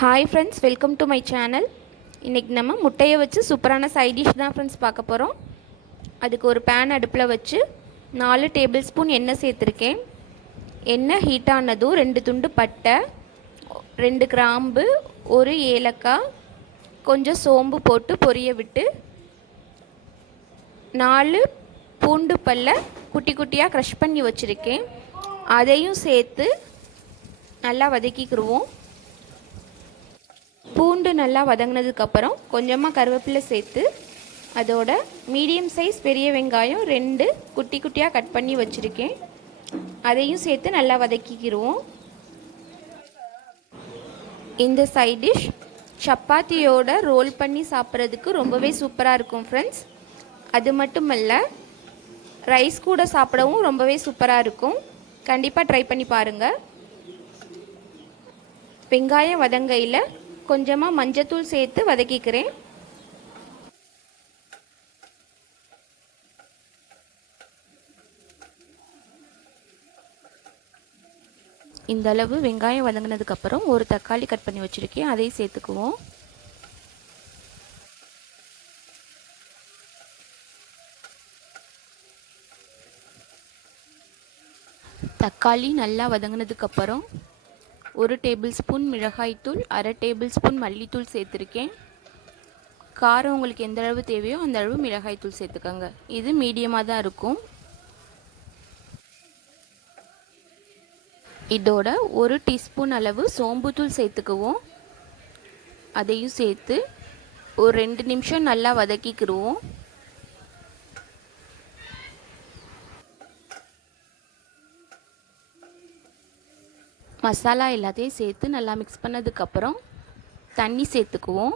Hi friends, welcome to my channel. இன்றைக்கி நம்ம முட்டையை வச்சு சூப்பரான சைட் டிஷ் தான் ஃப்ரெண்ட்ஸ் பார்க்க போகிறோம். அதுக்கு ஒரு பேன் அடுப்பில் வச்சு 4 டேபிள் ஸ்பூன் எண்ணெய் சேர்த்துருக்கேன். எண்ணெய் ஹீட் ஆனதும் 2 துண்டு பட்டை, 2 கிராம்பு, 1 ஏலக்காய், கொஞ்சம் சோம்பு போட்டு பொரிய விட்டு 4 பூண்டு பல்லை குட்டி குட்டியாக க்ரஷ் பண்ணி வச்சுருக்கேன். அதையும் சேர்த்து நல்லா வதக்கிக்கிடுவோம். பூண்டு நல்லா வதங்கினதுக்கப்புறம் கொஞ்சமாக கருவேப்பிலை சேர்த்து அதோட மீடியம் சைஸ் பெரிய வெங்காயம் 2 குட்டி குட்டியாக கட் பண்ணி வச்சுருக்கேன். அதையும் சேர்த்து நல்லா வதக்கிக்கிடுவோம். இந்த சைட் டிஷ் சப்பாத்தியோட ரோல் பண்ணி சாப்பிட்றதுக்கு ரொம்பவே சூப்பராக இருக்கும் ஃப்ரெண்ட்ஸ். அது மட்டும் இல்லை, ரைஸ் கூட சாப்பிடவும் ரொம்பவே சூப்பராக இருக்கும். கண்டிப்பாக ட்ரை பண்ணி பாருங்கள். வெங்காயம் வதங்கையில் கொஞ்சமாக மஞ்சத்தூள் சேர்த்து வதக்கிக்கிறேன். இந்த அளவு வெங்காயம் வதங்கினதுக்கப்புறம் ஒரு தக்காளி கட் பண்ணி வச்சுருக்கேன், அதையும் சேர்த்துக்குவோம். தக்காளி நல்லா வதங்கினதுக்கப்புறம் 1 டேபிள் ஸ்பூன் மிளகாய்த்தூள், 1/2 டேபிள் ஸ்பூன் மல்லித்தூள் சேர்த்துருக்கேன். காரம் உங்களுக்கு எந்த அளவு தேவையோ அந்த அளவு மிளகாய்த்தூள் சேர்த்துக்கோங்க. இது மீடியமாக தான் இருக்கும். இதோட 1 டீஸ்பூன் அளவு சோம்புத்தூள் சேர்த்துக்குவோம். அதையும் சேர்த்து ஒரு 2 நிமிஷம் நல்லா வதக்கிக்கிடுவோம். மசாலா எல்லாத்தையும் சேர்த்து நல்லா மிக்ஸ் பண்ணதுக்கப்புறம் தண்ணி சேர்த்துக்குவோம்.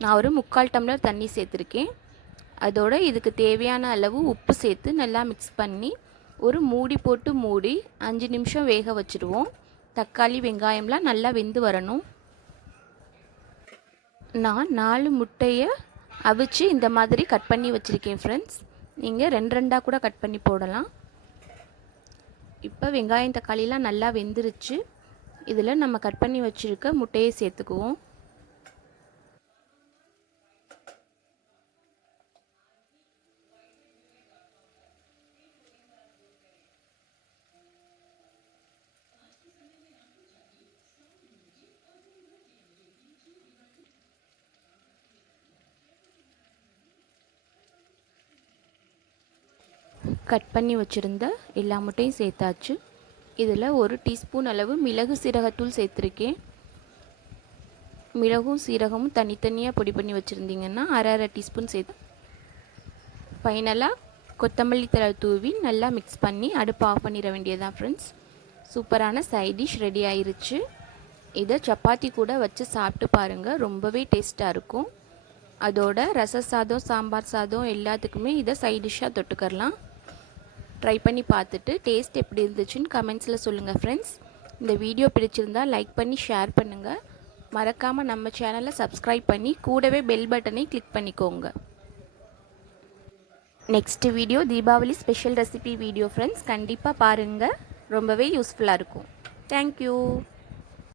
நான் ஒரு 3/4 டம்ளர் தண்ணி சேர்த்துருக்கேன். அதோட இதுக்கு தேவையான அளவு உப்பு சேர்த்து நல்லா மிக்ஸ் பண்ணி ஒரு மூடி போட்டு மூடி 5 நிமிஷம் வேக வச்சுருவோம். தக்காளி வெங்காயம்லாம் நல்லா வெந்து வரணும். நான் 4 முட்டையை அவிச்சு இந்த மாதிரி கட் பண்ணி வச்சுருக்கேன் ஃப்ரெண்ட்ஸ். நீங்கள் 2 கூட கட் பண்ணி போடலாம். இப்போ வெங்காயம் தக்காளிலாம் நல்லா வெந்துருச்சு. இதில் நம்ம கட் பண்ணி வச்சுருக்க முட்டையை சேர்த்துக்குவோம். கட் பண்ணி வச்சுருந்த எல்லா முட்டையும் சேர்த்தாச்சு. இதில் 1 டீஸ்பூன் அளவு மிளகு சீரகத்தூள் சேர்த்துருக்கேன். மிளகும் சீரகமும் தனித்தனியாக பொடி பண்ணி வச்சுருந்தீங்கன்னா 1/2 டீஸ்பூன் சேர்த்து ஃபைனலாக கொத்தமல்லி தழை தூவி நல்லா மிக்ஸ் பண்ணி அடுப்பு ஆஃப் பண்ணிட வேண்டியதான் ஃப்ரெண்ட்ஸ். சூப்பரான சைட் டிஷ் ரெடி ஆயிருச்சு. இதை சப்பாத்தி கூட வச்சு சாப்பிட்டு பாருங்கள், ரொம்பவே டேஸ்ட்டாக இருக்கும். அதோட ரச சாதம், சாம்பார் சாதம் எல்லாத்துக்குமே இதை சைட் டிஷ்ஷாக தொட்டுக்கரலாம். ட்ரை பண்ணி பார்த்துட்டு டேஸ்ட் எப்படி இருந்துச்சுன்னு கமெண்ட்ஸில் சொல்லுங்கள் ஃப்ரெண்ட்ஸ். இந்த வீடியோ பிடிச்சிருந்தால் லைக் பண்ணி ஷேர் பண்ணுங்கள். மறக்காமல் நம்ம சேனலை சப்ஸ்கிரைப் பண்ணி கூடவே பெல் பட்டனை கிளிக் பண்ணிக்கோங்க. Next video Deepavali special recipe video friends. கண்டிப்பாக பாருங்கள், ரொம்பவே யூஸ்ஃபுல்லாக இருக்கும். தேங்க்யூ.